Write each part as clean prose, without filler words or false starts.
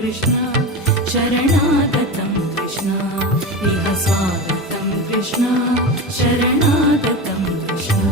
कृष्ण शरणागतं कृष्ण इह स्वागतं कृष्ण शरणागतं कृष्ण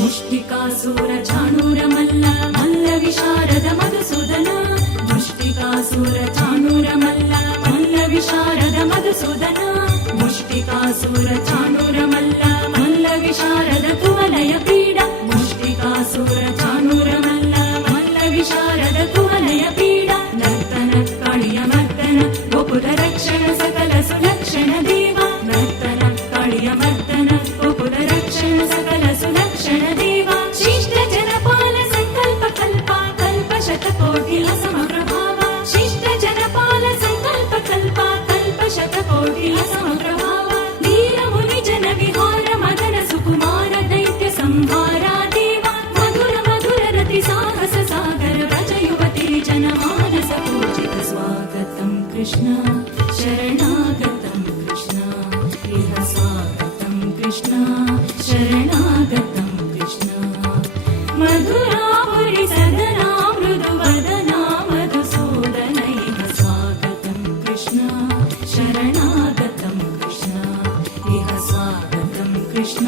मुष्टिकासुर चाणूर मल्ल मल्ल विशारद मधुसूदन मुष्टिकासुर चाणूर मल्ल मल्ल विशारद मधुसूदन मुष्टिकासुर चाणूर मल्ल मल्ल विशारद कुवलय पीड मुष्टिकासुर चाणूर मल्ल मल्ल विशारद कुवलय पीड नर्तन काळिय मर्दन गोकुल रक्षण सकल सुलक्षण देव नर्तन काळिय मर्दन गोकुल रक्षण सकल सुलक्षण देव शिष्ट जनपाल संकल्प कल्पा कल्प शतकोटि असमप्रभाव शिष्ट जनपाल संकल्प कल्पा कल्प शतकोटि असमप्रभाव वीर मुनि जन विहार मदन सुकुमार दैत्य संहारा देव मधुर मधुर रति साहस सागर व्रज युवती जन मानस पूजित स्वागतं कृष्ण शरणागतं कृष्ण इह स्वागतं कृष्ण शरणागतं कृष्ण मधुरापुरि सदना मृदुवदना मधुसूदनैः स्वागतं कृष्ण शरणागतं कृष्ण इह स्वागतं कृष्ण